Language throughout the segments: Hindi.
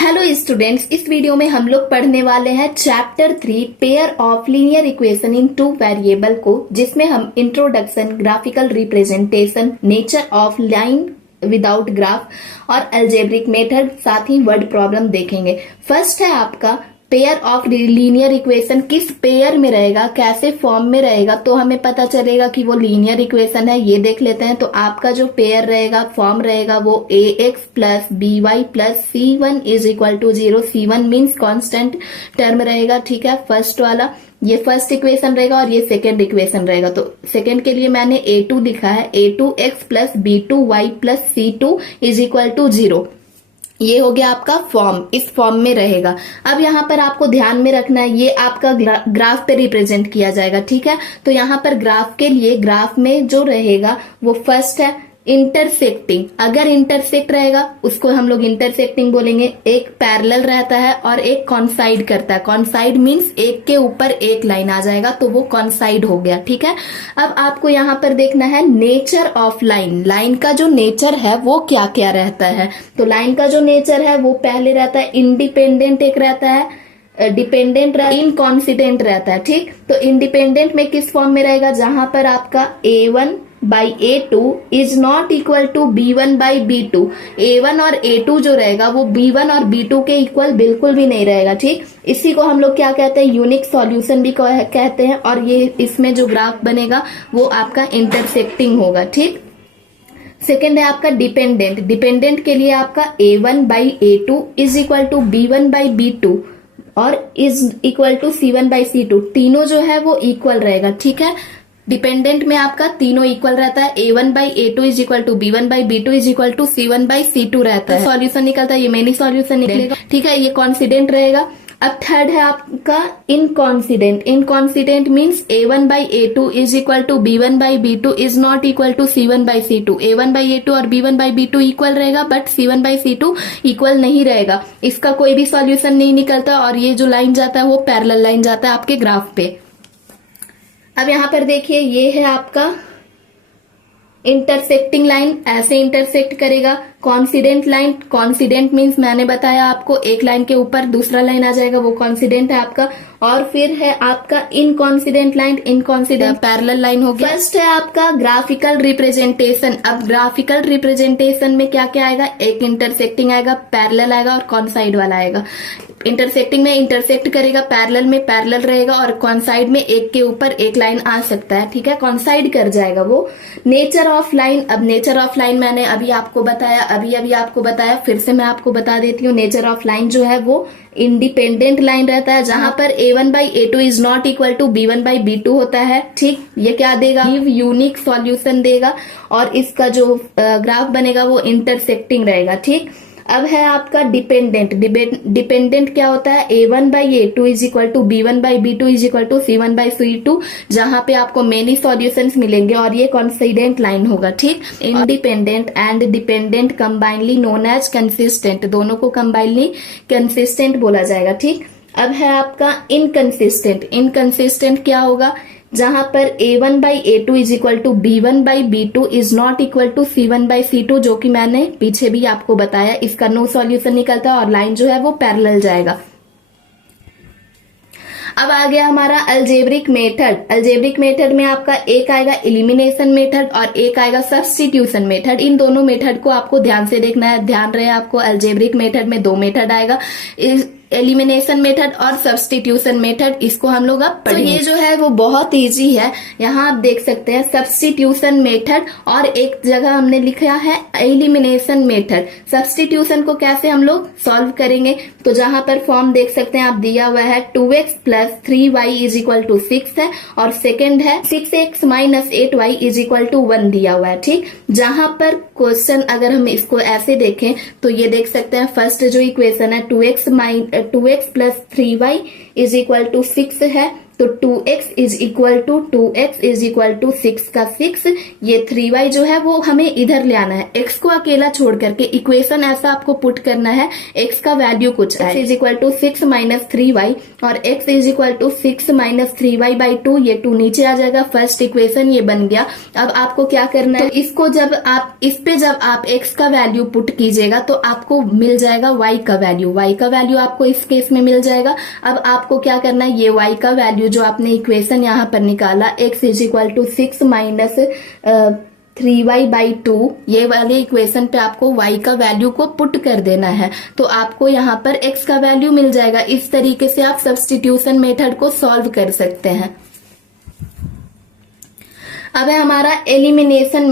हेलो स्टूडेंट्स, इस वीडियो में हम लोग पढ़ने वाले हैं chapter 3 pair of linear equation in two variable को, जिसमें हम introduction, graphical representation, nature of line without graph और अलजेब्रिक मेथड, साथ ही वर्ड प्रॉब्लम देखेंगे। फर्स्ट है आपका पेयर ऑफ लीनियर इक्वेशन। किस पेयर में रहेगा, कैसे फॉर्म में रहेगा तो हमें पता चलेगा कि वो लीनियर इक्वेशन है, ये देख लेते हैं। तो आपका जो पेयर रहेगा, फॉर्म रहेगा, वो ax plus by plus c1 is equal to 0। c1 means constant term रहेगा, ठीक है। फर्स्ट वाला ये फर्स्ट इक्वेशन रहेगा और ये सेकेंड इक्वेशन रहेगा। तो सेकेंड के लिए मैंने a2 लिखा है, a2x plus b2y plus c2 is equal to 0। ये हो गया आपका फॉर्म, इस फॉर्म में रहेगा। अब यहाँ पर आपको ध्यान में रखना है, ये आपका ग्राफ पे रिप्रेजेंट किया जाएगा, ठीक है। तो यहाँ पर ग्राफ के लिए, ग्राफ में जो रहेगा वो फर्स्ट है इंटरसेक्टिंग। अगर इंटरसेक्ट रहेगा उसको हम लोग इंटरसेक्टिंग बोलेंगे। एक पैरेलल रहता है और एक कॉन्साइड करता है। कॉन्साइड मीन्स एक के ऊपर एक लाइन आ जाएगा तो वो कॉन्साइड हो गया, ठीक है। अब आपको यहाँ पर देखना है नेचर ऑफ लाइन। लाइन का जो नेचर है वो क्या क्या रहता है। तो लाइन का जो नेचर है वो पहले रहता है इंडिपेंडेंट, एक रहता है डिपेंडेंट, इनकॉन्सिडेंट रहता है, ठीक। तो इंडिपेंडेंट में किस फॉर्म में रहेगा, जहां पर आपका a1 by a2 is not equal to b1 by b2। a1 और a2 जो रहेगा वो b1 और b2 के इक्वल बिल्कुल भी नहीं रहेगा, ठीक। इसी को हम लोग क्या कहते हैं, यूनिक सॉल्यूशन भी कहते हैं। और ये इसमें जो ग्राफ बनेगा वो आपका इंटरसेक्टिंग होगा, ठीक। सेकेंड है आपका डिपेंडेंट। डिपेंडेंट के लिए आपका a1 by a2 is equal to b1 by b2 और is equal to c1 by c2। तीनों जो है वो इक्वल रहेगा, ठीक है। डिपेंडेंट में आपका तीनों इक्वल रहता है। a1 by a2 is equal to b1 by b2 is equal to c1 by c2 रहता है। सॉल्यूशन निकलता है, ये मेनी सॉल्यूशन निकलेगा, ठीक है। ये कॉन्सिडेंट रहेगा। अब थर्ड है आपका inconsistent. Inconsistent means a1 by a2 is equal to b1 by b2 is not equal to c1 by c2। a1 by a2 और b1 बाई b2 इक्वल रहेगा but c1 by c2 equal नहीं रहेगा। इसका कोई भी सॉल्यूशन नहीं निकलता और ये जो लाइन जाता है वो पैरेलल लाइन जाता है आपके ग्राफ पे। अब यहां पर देखिए, ये है आपका इंटरसेक्टिंग लाइन, ऐसे इंटरसेक्ट करेगा। कॉन्सिडेंट लाइन, कॉन्सिडेंट मीन्स मैंने बताया आपको, एक लाइन के ऊपर दूसरा लाइन आ जाएगा, वो कॉन्सिडेंट है आपका। और फिर है आपका इनकॉन्सिडेंट लाइन, इनकॉन्सिडेंट पैरेलल लाइन हो गया। फर्स्ट है आपका ग्राफिकल रिप्रेजेंटेशन। अब ग्राफिकल रिप्रेजेंटेशन में क्या क्या आएगा, एक इंटरसेक्टिंग आएगा, पैरेलल आएगा और कॉन्साइड वाला आएगा। इंटरसेक्टिंग में इंटरसेक्ट करेगा, पैरेलल में पैरेलल रहेगा और कॉन्साइड में एक के ऊपर एक लाइन आ सकता है, ठीक है। कॉन्साइड कर जाएगा वो। Nature of line. अब नेचर ऑफ लाइन मैंने अभी आपको बताया, अभी आपको बताया, फिर से मैं आपको बता देती हूँ। नेचर ऑफ लाइन जो है वो इंडिपेंडेंट लाइन रहता है, जहां पर a1 by a2 is not equal to b1 by b2 होता है, ठीक। ये क्या देगा, यूनिक सॉल्यूशन देगा और इसका जो ग्राफ बनेगा वो इंटरसेक्टिंग रहेगा, ठीक। अब है आपका डिपेंडेंट। डिपेंडेंट क्या होता है, a1 by a2 is equal to b1 by b2 is equal to c1 by c2, जहां पे आपको मेनी सॉल्यूशंस मिलेंगे और ये कॉन्सिडेंट लाइन होगा, ठीक। Independent and dependent combinedly known as consistent, दोनों को कंबाइनली कंसिस्टेंट बोला जाएगा, ठीक। अब है आपका इनकंसिस्टेंट। इनकंसिस्टेंट क्या होगा, जहां पर a1 by a2 is equal to b1 by b2 is not equal to c1 by c2, जो कि मैंने पीछे भी आपको बताया। इसका नो सॉल्यूशन निकलता है और लाइन जो है वो पैरेलल जाएगा। अब आ गया हमारा अलजेब्रिक मेथड। अलजेब्रिक मेथड में आपका एक आएगा एलिमिनेशन मेथड और एक आएगा सब्स्टिट्यूशन मेथड। इन दोनों मेथड को आपको ध्यान से देखना है। ध्यान रहे आपको, अलजेब्रिक मेथड में दो मेथड आएगा, एलिमिनेशन मेथड और सब्स्टिट्यूशन मेथड। इसको हम लोग अब पढ़ेंगे। तो ये जो है वो बहुत इजी है। यहाँ आप देख सकते हैं सब्स्टिट्यूशन मेथड और एक जगह हमने लिखा है एलिमिनेशन मेथड। सब्स्टिट्यूशन को कैसे हम लोग सॉल्व करेंगे, तो जहां पर फॉर्म देख सकते हैं आप, दिया हुआ है 2x plus 3y is equal to 6 है और सेकेंड है 6x minus 8y is equal to 1 दिया हुआ है, ठीक। जहां पर क्वेश्चन अगर हम इसको ऐसे देखें तो ये देख सकते हैं, फर्स्ट जो इक्वेशन है 2x plus 3y is equal to 6 है, तो 2x इज इक्वल टू 6 का 6, ये 3y जो है वो हमें इधर ले आना है, x को अकेला छोड़ करके इक्वेशन ऐसा आपको पुट करना है, x का वैल्यू कुछ है, x is equal to 6 minus 3y और x is equal to 6 minus 3y by 2, ये 2 नीचे आ जाएगा, फर्स्ट इक्वेशन ये बन गया। अब आपको क्या करना है, तो इसको जब आप x का वैल्यू पुट कीजिएगा तो आपको मिल जाएगा y का वैल्यू आपको इस केस में मिल जाएगा। अब आपको क्या करना है, ये y का वैल्यू जो आपने इक्वेशन यहाँ पर निकाला, x is equal to 6 minus 3y by 2, ये वाले इक्वेशन पे आपको y का वैल्यू को पुट कर देना है, तो आपको यहाँ पर x का वैल्यू मिल जाएगा। इस तरीके से आप सब्स्टिट्यूशन मेथड को सॉल्व कर सकते हैं। अब है हमारा एलिमिनेशन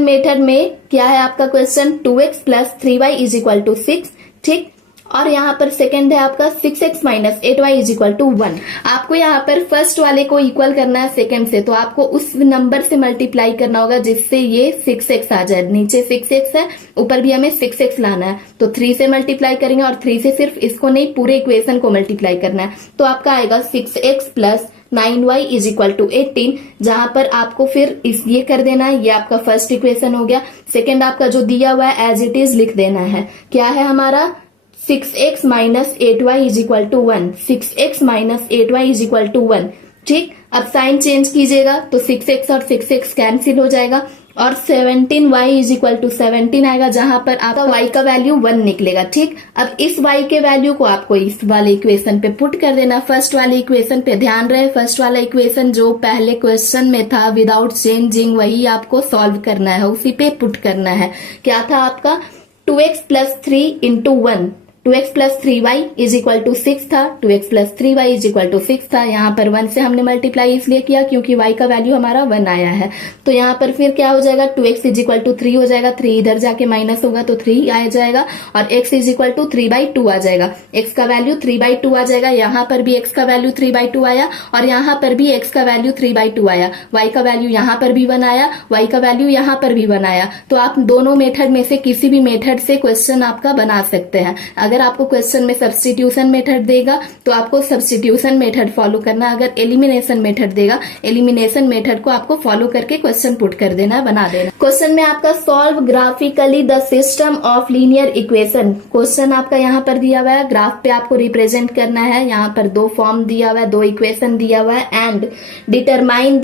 मेथड में क्या है आपका question, 2x plus 3y is equal to 6, ठीक। और यहाँ पर सेकंड है आपका 6x minus 8y is equal to 1। आपको यहाँ पर फर्स्ट वाले को इक्वल करना है सेकंड से, तो आपको उस नंबर से मल्टीप्लाई करना होगा जिससे ये 6x आ जाए। नीचे 6x है, ऊपर भी हमें 6x लाना है, तो 3 से मल्टीप्लाई करेंगे और 3 से सिर्फ इसको नहीं पूरे इक्वेशन को मल्टीप्लाई करना है, तो आपका आएगा 6x plus 9y is equal to 18, जहां पर आपको फिर ये कर देना है, ये आपका फर्स्ट इक्वेशन हो गया। सेकंड आपका जो दिया हुआ है एज इट इज लिख देना है, क्या है हमारा 6x minus 8y is equal to 1, 6x minus 8y is equal to 1, ठीक। अब साइन चेंज कीजिएगा तो 6x और 6x कैंसिल हो जाएगा और 17y इज इक्वल टू 17 आएगा, जहां पर आपका y का वैल्यू 1 निकलेगा, ठीक। अब इस y के वैल्यू को आपको इस वाले इक्वेशन पे पुट कर देना, फर्स्ट वाले इक्वेशन पे। ध्यान रहे फर्स्ट वाला इक्वेशन जो पहले क्वेश्चन में था विदाउट चेंजिंग, वही आपको सॉल्व करना है, उसी पे पुट करना है। क्या था आपका 2x plus 3 into 1, 2x plus 3y is equal to 6 था, 2x plus 3y is equal to 6 था। यहाँ पर 1 से हमने मल्टीप्लाई इसलिए किया क्योंकि y का वैल्यू हमारा 1 आया है, तो यहाँ पर फिर क्या हो जाएगा, 2x इज इक्वल टू 3 हो जाएगा, 3 इधर जाके माइनस होगा तो 3 आ जाएगा और x इज इक्वल टू 3/2 आ जाएगा, x का वैल्यू 3/2 आ जाएगा। यहाँ पर भी x का वैल्यू 3/2 आया और यहाँ पर भी x का वैल्यू 3/2 आया, y का वैल्यू यहाँ पर भी 1 आया, y का वैल्यू यहाँ पर भी 1 आया। तो आप दोनों मेथड में से किसी भी मेथड से क्वेश्चन आपका बना सकते हैं। अगर आपको क्वेश्चन में सब्स्टिट्यूशन मेथड देगा तो आपको सब्स्टिट्यूशन मेथड फॉलो करना, अगर एलिमिनेशन मेथड देगा एलिमिनेशन मेथड को आपको फॉलो करके क्वेश्चन पुट कर देना, बना देना। क्वेश्चन में आपका solve graphically the system of linear equation, question आपका यहाँ पर दिया हुआ है, ग्राफ पे आपको रिप्रेजेंट करना है। यहाँ पर 2 फॉर्म दिया हुआ है, 2 इक्वेशन दिया हुआ है, and determine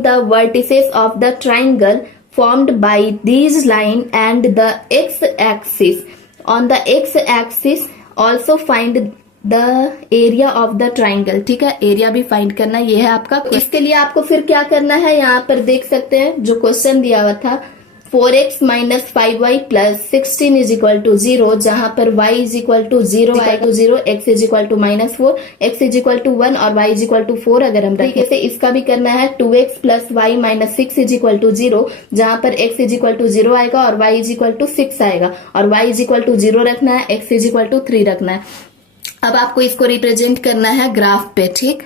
the vertices of the triangle formed by these line and the x-axis. On the x-axis also find the area of the triangle, ठीक है, एरिया भी फाइंड करना, ये है आपका। इसके लिए आपको फिर क्या करना है, यहाँ पर देख सकते हैं जो क्वेश्चन दिया हुआ था 4x minus 5y plus 16 is equal to 0, जहां पर y इज इक्वल टू 0 आएगा, 0, x is equal to minus 4, x is equal to 1 और y इज इक्वल टू 4। अगर हम तरीके से इसका भी करना है 2x plus y minus 6 is equal to 0, जहां पर x इज इक्वल टू 0 आएगा और y इज इक्वल टू 6 आएगा और y इज इक्वल टू 0 रखना है, x इज इक्वल टू 3 रखना है। अब आपको इसको रिप्रेजेंट करना है ग्राफ पे, ठीक।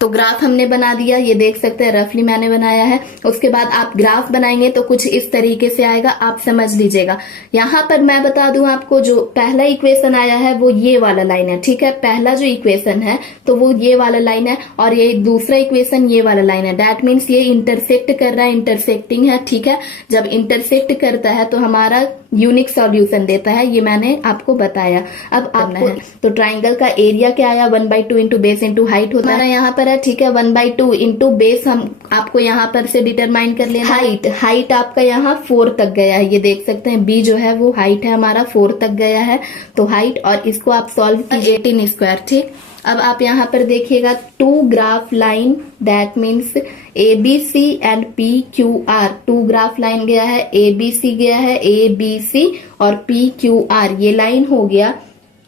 तो ग्राफ हमने बना दिया, ये देख सकते हैं रफली मैंने बनाया है। उसके बाद आप ग्राफ बनाएंगे तो कुछ इस तरीके से आएगा, आप समझ लीजिएगा। यहाँ पर मैं बता दूं आपको, जो पहला इक्वेशन आया है वो ये वाला लाइन है, ठीक है। पहला जो इक्वेशन है तो वो ये वाला लाइन है और ये दूसरा इक्वेशन ये वाला लाइन है। दैट मीन्स ये इंटरसेक्ट कर रहा है, इंटरसेक्टिंग है, ठीक है। जब इंटरसेक्ट करता है तो हमारा यूनिक सॉल्यूशन देता है, ये मैंने आपको बताया। अब आपको तो ट्राइंगल का एरिया क्या आया, 1/2 इंटू बेस इंटू हाइट होता है, यहाँ पर है, ठीक है। 1/2 इंटू बेस हम आपको यहाँ पर से डिटरमाइन कर लेना। हाइट आपका यहाँ 4 तक गया है, ये देख सकते हैं b जो है वो हाइट है हमारा 4 तक गया है, तो हाइट, और इसको आप सॉल्व कीजिए 18 स्क्वायर, ठीक। अब आप यहाँ पर देखिएगा 2 graph line, that means ABC and PQR, 2 graph line गया है, ABC गया है, ABC और PQR ये लाइन हो गया।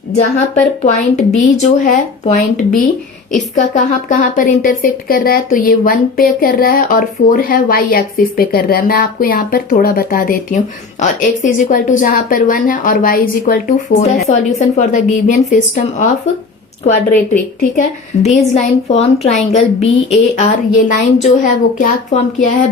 जहां पर पॉइंट B जो है, पॉइंट B इसका कहां पर इंटरसेक्ट कर रहा है, तो ये 1 पे कर रहा है और 4 है y एक्सिस पे कर रहा है। मैं आपको यहाँ पर थोड़ा बता देती हूँ। और x इज इक्वल टू जहां पर 1 है और y इज इक्वल टू 4 है। Solution for the given system of quadratic, ठीक है। This line form triangle BAR, ये लाइन जो है वो क्या फॉर्म किया है,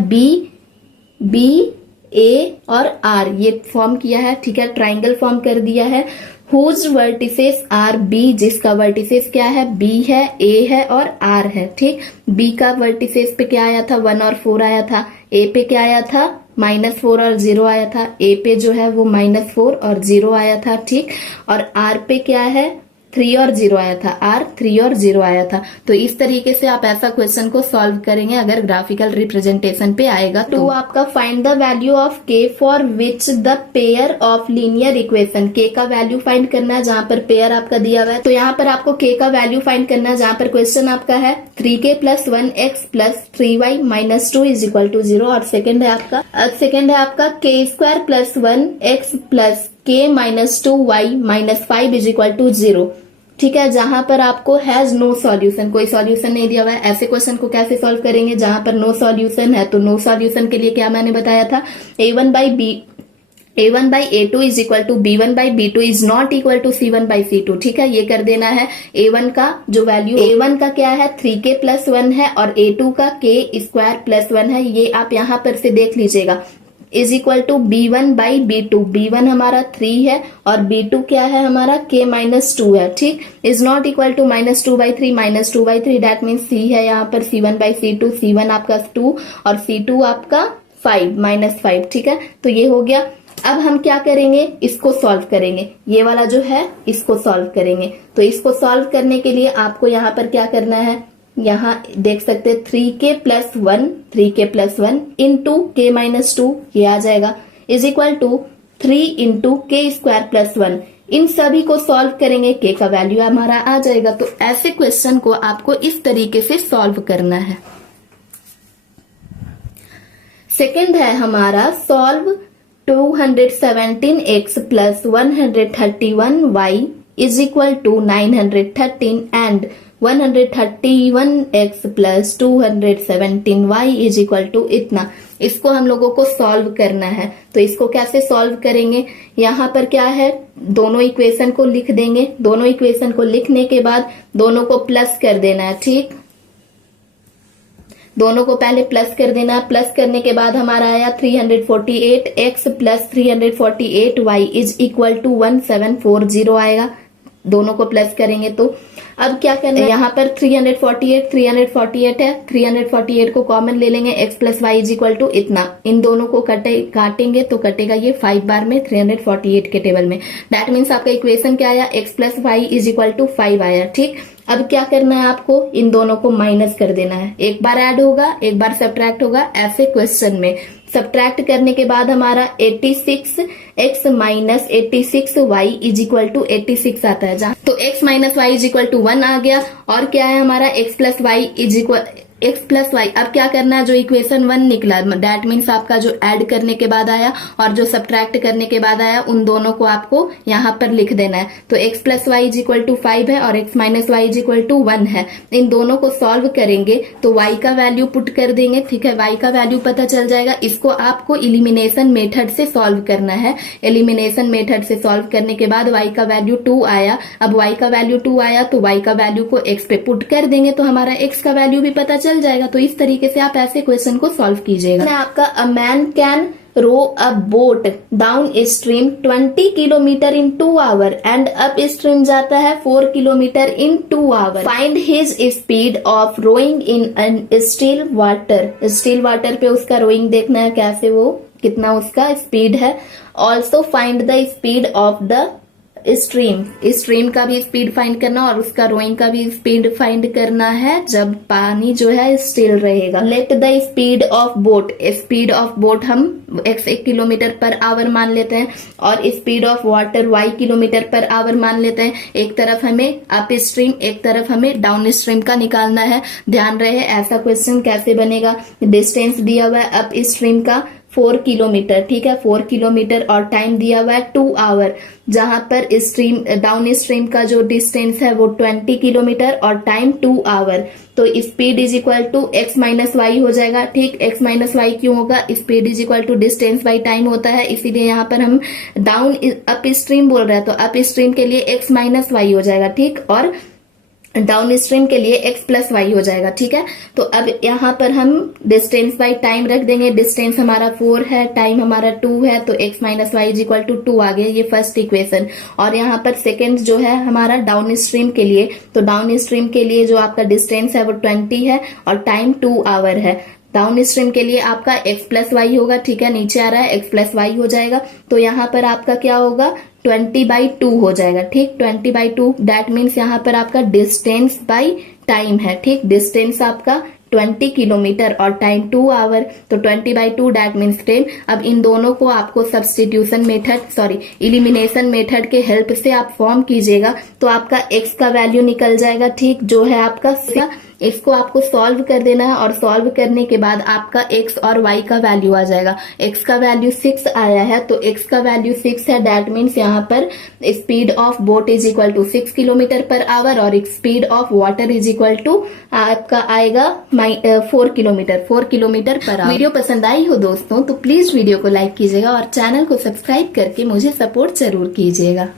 ए और आर ये फॉर्म किया है, ठीक है, ट्राइंगल फॉर्म कर दिया है। हुज वर्टिसेस आर बी, जिसका वर्टिसेस क्या है, बी है, ए है और आर है, ठीक। बी का वर्टिसेस पे क्या आया था, 1 और 4 आया था। ए पे क्या आया था, -4 और 0 आया था। ए पे जो है वो -4 और 0 आया था, ठीक। और आर पे क्या है, 3 और 0 आया था। आर 3 और 0 आया था। तो इस तरीके से आप ऐसा क्वेश्चन को सॉल्व करेंगे अगर ग्राफिकल रिप्रेजेंटेशन पे आएगा। तो आपका फाइंड द वैल्यू ऑफ के for which the pair of linear equation, के का वैल्यू फाइंड करना है जहां पर पेयर आपका दिया हुआ है। तो यहाँ पर आपको के का वैल्यू फाइंड करना है जहां पर क्वेश्चन आपका है 3k + 1x + 3y - 2 = 0। और सेकंड है आपका k² + 1x + k - 2y - 5 = 0, ठीक है। जहां पर आपको हैज नो सॉल्यूशन, कोई सॉल्यूशन नहीं दिया हुआ है। ऐसे क्वेश्चन को कैसे सॉल्व करेंगे जहां पर नो सॉल्यूशन है। तो नो सॉल्यूशन के लिए क्या मैंने बताया था, a1/a2 = b1/b2 is not equal to c1/c2, ठीक है। ये कर देना है। a1 का जो वैल्यू, a1 का क्या है 3k + 1 है और a2 का k² + 1 है, ये आप यहां पर से देख लीजिएगा, is equal to b1/b2। b1 हमारा 3 है और b2 क्या है हमारा k - 2 है, ठीक। Is not equal to -2/3 -2/3 that means c है यहाँ पर c1/c2, c1 आपका 2 और c2 आपका 5 -5, ठीक है। तो ये हो गया। अब हम क्या करेंगे, इसको सॉल्व करेंगे, ये वाला जो है इसको सॉल्व करेंगे। तो इसको सॉल्व करने के लिए आपको यहाँ पर क्या करना है, यहाँ देख सकते हैं 3k + 1 इंटू k - 2 ये आ जाएगा, इज इक्वल टू 3 × k² + 1। इन सभी को सॉल्व करेंगे, k का वैल्यू हमारा आ जाएगा। तो ऐसे क्वेश्चन को आपको इस तरीके से सॉल्व करना है। सेकंड है हमारा solve 217x + 131y = 913 and 131x + 217y = इतना। इसको हम लोगों को सॉल्व करना है। तो इसको कैसे सॉल्व करेंगे, यहाँ पर क्या है, दोनों इक्वेशन को लिख देंगे। दोनों इक्वेशन को लिखने के बाद दोनों को प्लस कर देना है, ठीक। दोनों को पहले प्लस कर देना। प्लस करने के बाद हमारा आया 348x + 348y = 1740 आएगा। दोनों को प्लस करेंगे तो अब क्या करना है, यहाँ पर 348 है, 348 को कॉमन ले लेंगे, x + y = इतना। इन दोनों को काटेंगे तो कटेगा ये 5 बार में 348 के टेबल में। दैट मीन्स आपका इक्वेशन क्या आया, x + y = 5 आया, ठीक। अब क्या करना है आपको, इन दोनों को माइनस कर देना है। एक बार ऐड होगा, एक बार सब्ट्रैक्ट होगा। ऐसे क्वेश्चन में सब्ट्रैक्ट करने के बाद हमारा 86x - 86y = 86 आता है जहां। तो x - y = 1 आ गया। और क्या है हमारा x + y अब क्या करना है, जो इक्वेशन 1 निकला दैट मीन्स आपका जो ऐड करने के बाद आया और जो सब्ट्रैक्ट करने के बाद आया, उन दोनों को आपको यहाँ पर लिख देना है। तो x + y = 5 है और x - y = 1 है। इन दोनों को सॉल्व करेंगे तो y का वैल्यू पुट कर देंगे, ठीक है। y का वैल्यू पता चल जाएगा। इसको आपको इलिमिनेशन मेथड से सॉल्व करना है। एलिमिनेशन मेथड से सॉल्व करने के बाद y का वैल्यू 2 आया। अब y का वैल्यू 2 आया तो y का वैल्यू को x पे पुट कर देंगे तो हमारा x का वैल्यू भी पता चल जाएगा। तो इस तरीके से आप ऐसे क्वेश्चन को सॉल्व कीजिएगा। आपका a man can row a boat down stream 20 kilometre in 2 hours and up stream जाता है 4 kilometre in 2 hours. Find his speed of rowing in still water. still water पे उसका rowing देखना है कैसे वो कितना उसका स्पीड है। Also find the speed of the stream का भी स्पीड फाइंड करना और उसका रोइंग का भी स्पीड फाइंड करना है जब पानी जो है स्टिल रहेगा। Let the speed of boat हम x km/h मान लेते हैं और speed of water y km/h मान लेते हैं। एक तरफ हमें अप स्ट्रीम, एक तरफ हमें डाउन स्ट्रीम का निकालना है। ध्यान रहे ऐसा क्वेश्चन कैसे बनेगा, डिस्टेंस दिया हुआ है अप स्ट्रीम का 4 किलोमीटर, ठीक है, 4 किलोमीटर और टाइम दिया हुआ है 2 आवर। जहां पर डाउन स्ट्रीम का जो डिस्टेंस है वो 20 किलोमीटर और टाइम 2 आवर। तो speed is equal to x - y हो जाएगा, ठीक। x - y क्यों होगा, speed is equal to distance by time होता है, इसीलिए यहाँ पर हम अप स्ट्रीम बोल रहे हैं तो अप स्ट्रीम के लिए x - y हो जाएगा, ठीक। और डाउन स्ट्रीम के लिए x प्लस वाई हो जाएगा। ठीक है, तो अब यहाँ पर हम डिस्टेंस बाई टाइम रख देंगे। डिस्टेंस हमारा 4 है, टाइम हमारा 2 है, तो x minus y is equal to 2 आ गया, ये फर्स्ट इक्वेशन। और यहाँ पर सेकेंड जो है हमारा डाउन स्ट्रीम के लिए, तो डाउन स्ट्रीम के लिए जो आपका डिस्टेंस है वो 20 है और टाइम 2 आवर है। डाउन स्ट्रीम के लिए आपका x प्लस वाई होगा। ठीक है, नीचे आ रहा है x प्लस वाई हो जाएगा, तो यहाँ पर आपका क्या होगा 20/2 हो जाएगा। ठीक, 20/2 दैट मीन्स यहाँ पर आपका डिस्टेंस बाई टाइम है। ठीक, डिस्टेंस आपका 20 किलोमीटर और टाइम 2 आवर, तो 20/2 दैट मीन्स 10। अब इन दोनों को आपको सब्स्टिट्यूशन मेथड इलिमिनेशन मेथड के हेल्प से आप फॉर्म कीजिएगा, तो आपका x का वैल्यू निकल जाएगा। ठीक, जो है आपका इसको आपको सॉल्व कर देना है और सॉल्व करने के बाद आपका x और y का वैल्यू आ जाएगा। x का वैल्यू 6 आया है, तो x का वैल्यू 6 है, दैट मीन्स यहाँ पर speed of boat is equal to 6 kilometre per hour और speed of water is equal to आपका आएगा 4 किलोमीटर पर आवर। वीडियो पसंद आई हो दोस्तों तो प्लीज वीडियो को लाइक कीजिएगा और चैनल को सब्सक्राइब करके मुझे सपोर्ट जरूर कीजिएगा।